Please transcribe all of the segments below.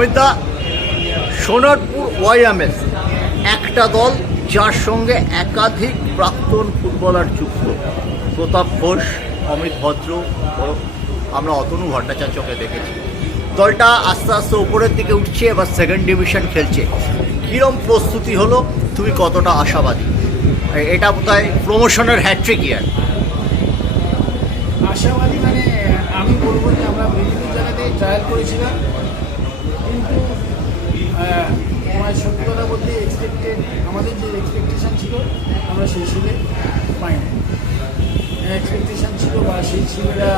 অমিতা সোনারপুর ওয়াইএমএস, একটা দল যার সঙ্গে একাধিক প্রাক্তন ফুটবলার যুক্ত। প্রতাপ ঘোষ, অমিত ভদ্র আমরা অতনু ভট্টাচার্যকে দেখেছি। দলটা আস্তে আস্তে উপরের দিকে উঠছে, এবার সেকেন্ড ডিভিশন খেলছে। কীরম প্রস্তুতি হলো, তুমি কতটা আশাবাদী? এটা বোধহয় প্রমোশনের হ্যাট্রিক ইয়ার আশাবাদী মানে আমি বলব যে আমরা বিভিন্ন জায়গাতে ট্রায়াল করেছিলাম কিন্তু আহ, আমার সত্যি কথা বলতে এক্সপেক্টেড আমাদের যে এক্সপেকটেশন ছিল, আমরা সেই ছেলে পাইনি। এক্সপেকটেশন ছিল বা সেই ছেলেরা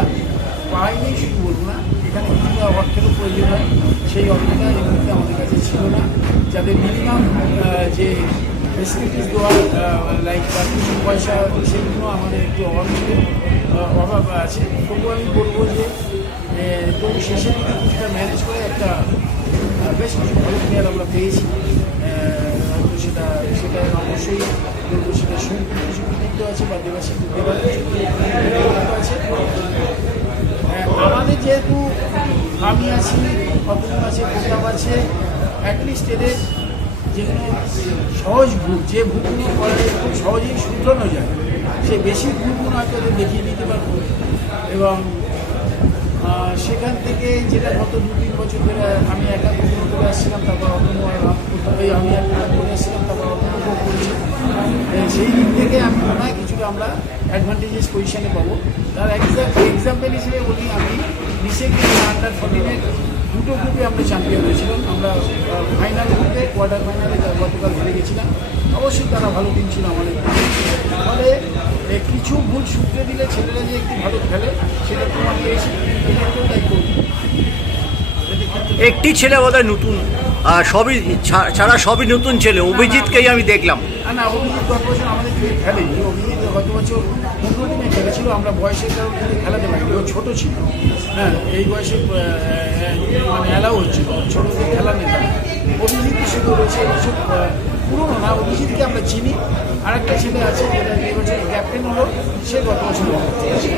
পাইনি, শুধু বলব না, এখানে কিন্তু অর্থেরও প্রয়োজন হয়। সেই অর্থটা এই মুহূর্তে আমাদের কাছে ছিল না। যাদের মিনিমাম যে ফেসিলিটিস দেওয়ার লাইক তার কিছু পয়সা, সেগুলো আমাদের একটু অভাব অভাব আছে। তবু আমি বলব যে তবু শেষের দিকে কিছুটা ম্যানেজ করে একটা বেশ কিছু প্লেয়ার আমরা পেয়েছি হয়তো সেটা সেটা অবশ্যই বলব সেটা কৃতিত্ব আছে বা দেবার হ্যাঁ, আমাদের যেহেতু আমি আছি অপূর্ণ আছে প্রতাপ আছে অ্যাটলিস্ট এদের যেগুলো সহজ ভুল যে ভুলগুলো করলে খুব সহজেই শুধরানো যায় সে বেশি ভুলগুলো হয়তো দেখিয়ে দিতে পারব। এবং সেখান থেকে যেটা গত দু তিন বছর ধরে আমি একা প্রথম করে আসছিলাম, তারপর অন্য প্রথমে আমি একা করে আসছিলাম, তারপর অন্য করছি সেই দিক থেকে আমি মনে হয় কিছুটা আমরা অ্যাডভান্টেজেস পজিশনে পাবো। তার এক্সাম্পল হিসেবে বলি আমি রিসেন্টলি আন্ডার ফোর্টিনের দুটো গ্রুপে আমরা চ্যাম্পিয়ন হয়েছিলাম। আমরা ফাইনাল গ্রুপে কোয়ার্টার ফাইনালে গতকাল হেরে গেছিলাম অবশ্যই তারা ভালো টিম ছিল আমাদের ফলে কিছু ভুল শুধরে দিলে ছেলেরা যে একটু ভালো খেলে সেটা তোমার পেয়েছি তাই করব একটি ছেলে বোধহয় নতুন সবই ছাড়া সবই নতুন ছেলে অভিজিৎকেই আমি দেখলাম। না না অভিজিৎ গত বছর আমাদের খেলেনি। অভিজিৎ গত বছর খেলেছিল আমরা বয়সের কারণে কিন্তু খেলাতে পারিনি ও ছোটো ছিল। হ্যাঁ এই বয়সে মানে অ্যালাউ হচ্ছিল ছোটোদের খেলা নিতে। অভিজিৎ শুধু রয়েছে আহ, পুরনো না অভিজিৎকে আমরা চিনি। আর একটা ছেলে আছে যেটা এবছর ক্যাপ্টেন হলো সে গত বছর team ছিল।